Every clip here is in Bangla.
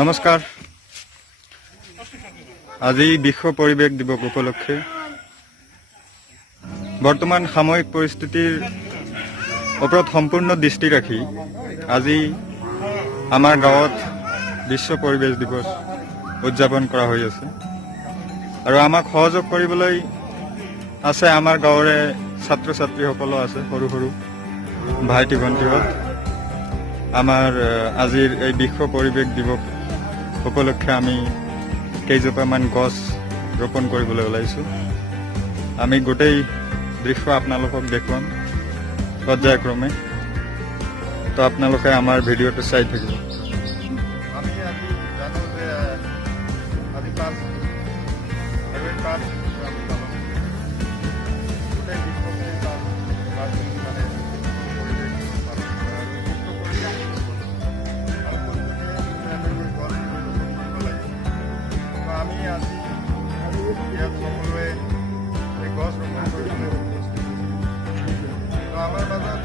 নমস্কাৰ। আজি বিশ্ব পৰিৱেশ দিৱস উপলক্ষে বৰ্তমান সাময়িক পৰিস্থিতিৰ ওপৰত সম্পূৰ্ণ দৃষ্টি ৰাখি আজি আমাৰ গাঁৱত বিশ্ব পৰিৱেশ দিৱস উদযাপন কৰা হৈ আছে আৰু আমাক সহযোগ কৰিবলৈ আছে আমাৰ গাঁৱৰে ছাত্ৰ ছাত্ৰীসকলো আছে, সৰু সৰু ভাইটি ভণ্টিহঁত। আমাৰ আজিৰ এই বিশ্ব পৰিৱেশ দিৱস উপলক্ষে আমি কেইজোপামান গছ ৰোপণ কৰিবলৈ ওলাইছোঁ। আমি গোটেই দৃশ্য আপোনালোকক দেখুৱাম পৰ্যায়ক্ৰমে, তো আপোনালোকে আমাৰ ভিডিঅ'টো চাই থাকিব। আমি আজি জানো যে আজি পাঁচ গোটেই বিশ্বতে আমি আজি ইয়াত সকলোৱে এই গছ ৰোপণ কৰিবলৈ তো আমাৰ মাজত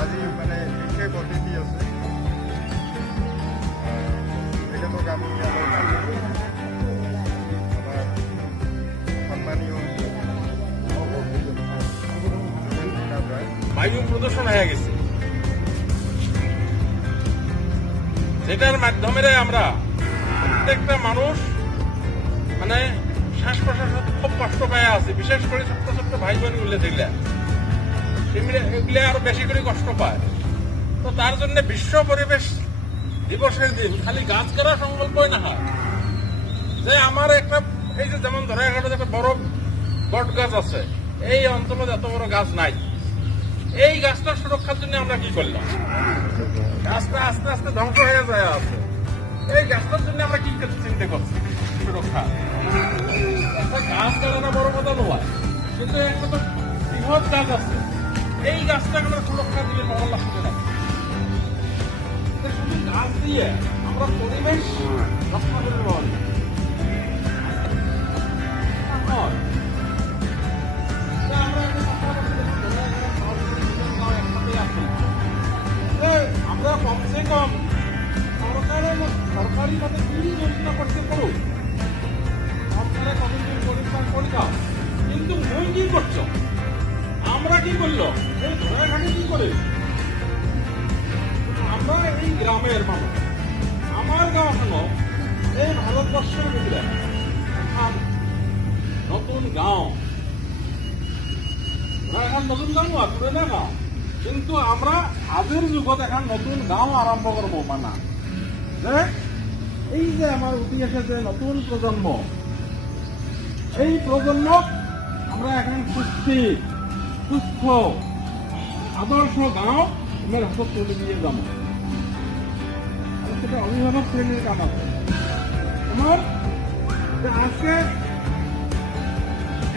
আজি মানে বিশেষ অতিথি আছে। তেখেতক আমি আমাৰ সন্মানীয় বায়ু প্রদূষণ হয়ে গেছে, যেটার মাধ্যমে আমরা প্রত্যেকটা মানুষ মানে শ্বাস প্রশ্বাসের খুব কষ্ট পায় আছে, বিশেষ করে ছোট্ট ছোট্ট ভাই বোন গুলো দেখলে এগুলো আরো বেশি করে কষ্ট পায়। তো তার জন্য বিশ্ব পরিবেশ দিবসের দিন খালি গাছ কাটা সংকল্পই না হয়, যে আমার একটা এই যে যেমন ধরে একটা বড় বট গাছ আছে, এই অঞ্চলে এত বড় গাছ নাই, এই গাছটার সুরক্ষার জন্য আমরা কি করলাম? গাছটা আস্তে আস্তে ধ্বংস হয়ে যায় আছে, এই গাছটার জন্য আমরা কি চিন্তা করছি? সুরক্ষা একটা গাছ কাটানো বড় কথা নয়, কিন্তু একটা তো বৃহৎ গাছ আছে, এই গাছটা আমরা সুরক্ষা দিলে মহল্লা শুনে না। শুধু গাছ দিয়ে আমরা পরিবেশ রক্ষা করতে পারি। আমরা কমসে কম সরকারি ভাবে কি যোজনা করতে পারো, সরকারের কতদিন পরিষ্কার করি দাও, কিন্তু মূল কি করছো? আমরা কি করলো? এই ঘোড়াঘাটে কি করে? আমরা এই গ্রামের মানুষ, আমার গাঁও হলো এই ভারতবর্ষের ভিতরে নতুন গাঁও, এখন নতুন গাঁও আর পুরোনো গাঁও, কিন্তু আমরা আজের যুগত এখন নতুন গাঁও আরম্ভ করবো। মানা যে এই যে আমার উঠি আছে যে নতুন প্রজন্ম, এই প্রজন্ম আমরা এখন সুস্থ আদর্শ গাঁও আমার হাতত তুলে দিয়ে যাব। সেটা অভিভাবক শ্রেণীর কাম আছে আমার। আজকে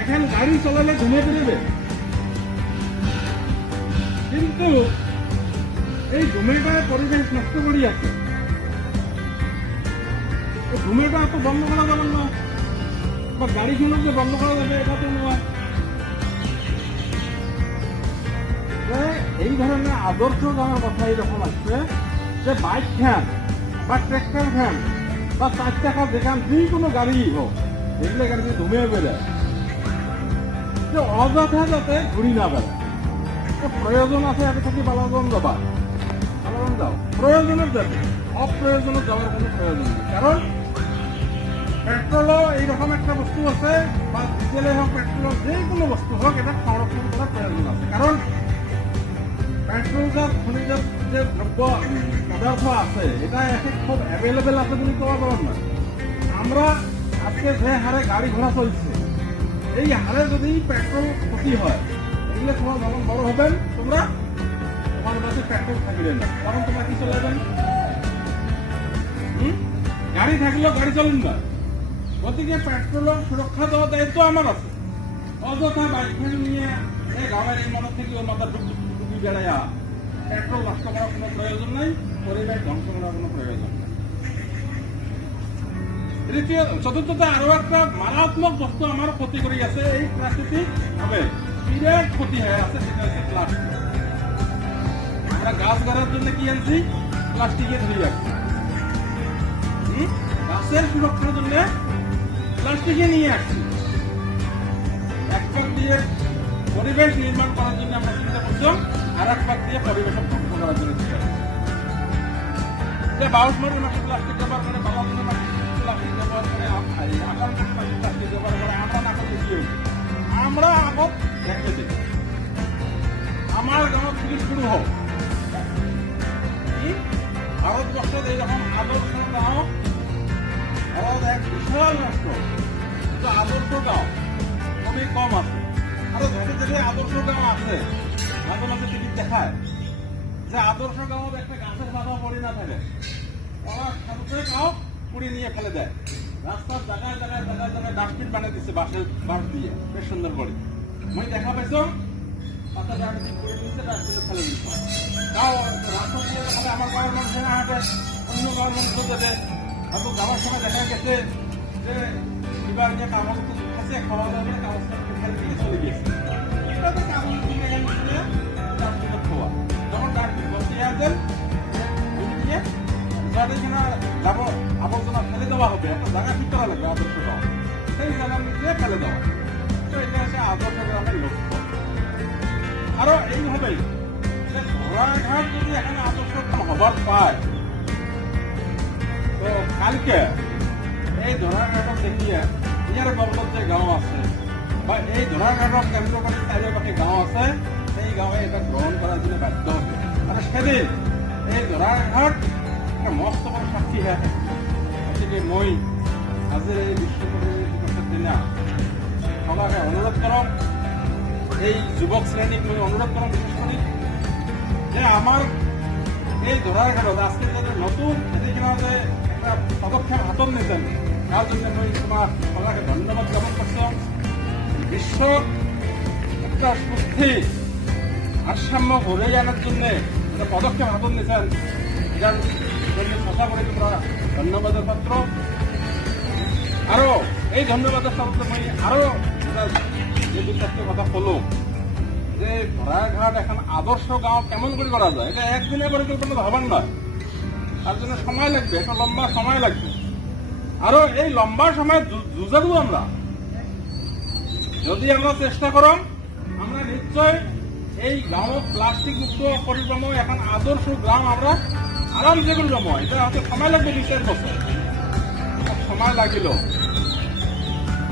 এখন গাড়ি চলালে ঘুমে বেরোবে, কিন্তু এই ঘুমেটা পরিবেশ নষ্ট করি আছে। ঘুমেটা এত বন্ধ করা যাবে না, বা গাড়িগুলো যে বন্ধ করা যাবে এটা তো নয়। এই ধরনের আদর্শ গাঁয়ের কথা এরকম আসছে যে বাইক ভ্যান বা ট্রাক্টর ভ্যান বা 4 চাকার যেখান যে কোনো গাড়ি হোক, এগুলো গাড়িতে ঘুমিয়ে বেড়ায়, যে অযথা যাতে ঘুরি না বেড়ায়। প্রয়োজন আছে এত থেকে বালাগঞ্জ যাবা, বালাগঞ্জ যাও, প্রয়োজনের যাবে, অপ্রয়োজনের যাওয়ার কোনো প্রয়োজন নেই। কারণ পেট্রোলও এইরকম একটা বস্তু আছে, বা ডিজেলে হোক পেট্রোল যে কোনো বস্তু হোক, এটা সংরক্ষণ করার প্রয়োজন আছে। কারণ পেট্রোলজাত খনিজাত যে দ্রব্য পদার্থ আছে, এটা এখন খুব অ্যাভেলেবেল আছে বলে কোয়া যাবার না। আমরা আজকে যে হারে গাড়ি ঘোড়া চলছে, এই হারে যদি পেট্রোল ক্ষতি হয়, এগুলো তোমার যখন বড় হবেন তোমরা তোমার কাছে পেট্রোল থাকবে না, তখন তোমরা কি চলাবেন? গাড়ি থাকলেও গাড়ি চলেন না। গতিকে পেট্রোলের সুরক্ষা দেওয়ার দায়িত্ব আমার আছে। অযথা বাইক নিয়ে এই গাঁয়ের এই মনে থেকে ওর মাথা ডুবি বেড়াইয়া পেট্রোল নষ্ট করার কোনো প্রয়োজন নাই, পরিবেশ ধ্বংস করার কোনো প্রয়োজন নেই। চতুর্থত আরো একটা মারাত্মক বস্তু আমার ক্ষতি করে আছে, এই প্রাকৃতিক ভাবে বিরাট ক্ষতি হয়ে আছে, সেটা হচ্ছে প্লাস্টিক। আমরা গাছ গাড়ার জন্য কি আনছি? প্লাস্টিকের ঝুড়ি আনছি। গাছের সুরক্ষার জন্য প্লাস্টিকে নিয়ে আসছি। এক পাক দিয়ে পরিবেশ নির্মাণ করার জন্য আমরা চিন্তা করছিলাম, আর এক পাক দিয়ে পরিবেশ ধ্বংস করার জন্য চিন্তা করছি। যে বাউশ মাটির মাটি প্লাস্টিক ব্যবহার করে, বালাদিনের মাটি প্লাস্টিক ব্যবহার করে, আকার মাটি প্লাস্টিক ব্যবহার করে, আমরা না করলে কি হয়েছে? আমরা আগত দেখে দিই। আমার গাঁও থেকে শুরু হোক। ভারতবর্ষের এইরকম আদর্শ গাঁও ভারত এক বিশাল রাষ্ট্র, কিন্তু আদর্শ গাঁও খুবই কম আছে। আরো ধীরে ধীরে আদর্শ গাঁও আছে, মাঝে মাঝে টিভি দেখায় যে আদর্শ গাঁও একটা গাছের বাধা পড়ে না থাকে, ওরা সাথে গাঁও পুড়ি নিয়ে ফেলে দেয়। রাস্তার জায়গায় জায়গায় জায়গায় জায়গায় ডাস্টবিন বানিয়ে দিচ্ছে বাঁশের বাঁশ দিয়ে, বেশ সুন্দর করে। মই দেখা পাইছো পাতা ডাস্টবিন করে দিচ্ছে, ডাস্টবিনে ফেলে দিচ্ছে। তাও রাস্তা দিয়ে যখন আমার গাঁয়ের মানুষের না হাঁটে, অন্য গাঁয়ের মানুষ যাবে, হয়তো যাওয়ার সময় দেখা গেছে যে এবার যে কাগজ আছে খাওয়া দাওয়া করে কাগজটা ফেলে দিয়ে চলে গেছে। এটাতে কাগজ কিনে গেলে ডাস্টবিনে খোয়া, যখন ডাস্টবিন বসিয়ে আনছেন দিয়ে যেখানে আবর্জনা ফেলে দেওয়া হবে, একটা জায়গা ঠিক করা লাগবে আদর্শ গাঁও, সেই জায়গার মধ্যে ফেলে দেওয়া। তো এটা হচ্ছে আদর্শ গ্রামের লক্ষ্য। আরো এইভাবেই ঘোড়াঘাট যদি এখানে আদর্শ গ্রাম হবার পায়, তো কালকে এই ধরাঘাটক দেখিয়ে ইয়ার বগলত যে গাঁও আছে বা এই ধরাঘাটক কেন্দ্র করে চারিপাশে গাঁও আছে, সেই গাঁৱে এটা গ্রহণ করার জন্য বাধ্য হবে। আর সেদিন এই ধরাঘাট একটা মস্ত বড় সাক্ষী হয়ে থাকে। গতিকে মই আজিৰ এই বিশ্ব পৰিৱেশ দিৱসৰ দিনা সবাকে অনুৰোধ কৰক, এই যুৱক শ্ৰেণীক মই অনুৰোধ কৰক বিশেষ কৰি, যে আমাৰ এই ধৰাঘাটত আজকে যাতে নতুন এদিকে যে একটা পদক্ষেপ হাতত নিছেন, তার জন্য মই তোমার সবাইকে ধন্যবাদ জ্ঞাপন করছি। বিশ্ব একটা সুস্থি ভারসাম্য ঘুরে আনার জন্য একটা পদক্ষেপ হাতত নিছেন, এটার জন্য সচা করে তোমরা ধন্যবাদের পাত্র। আরো এই ধন্যবাদের সাথে মই আরো যে দু চারটে কথা বলো, যে ধরাঘাট এখন আদর্শ গাঁও কেমন করে করা যায়, এটা একদিনে পরিকল্পনা হবার নয়, তার জন্য সময় লাগবে, একটা লম্বা সময় লাগবে। আরো এই লম্বা সময় যুঁজাবো আমরা, যদি আমরা চেষ্টা করম, আমরা নিশ্চয় এই গাঁও প্লাস্টিক মুক্ত পরিক্রম এখন আদর্শ গ্রাম আমরা আরাম যে করে জমা। এটা হয়তো সময় লাগবে 20 বছর, সময় লাগিল।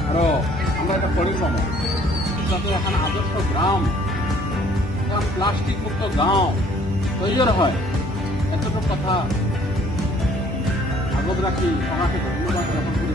আরো আমরা এটা পরিক্রম যাতে এখন আদর্শ গ্রাম, এখন প্লাস্টিক মুক্ত গাঁও তৈরি হয়, এতটুকু কথা আগত রাখি সবাইকে ধন্যবাদ জ্ঞাপন করি।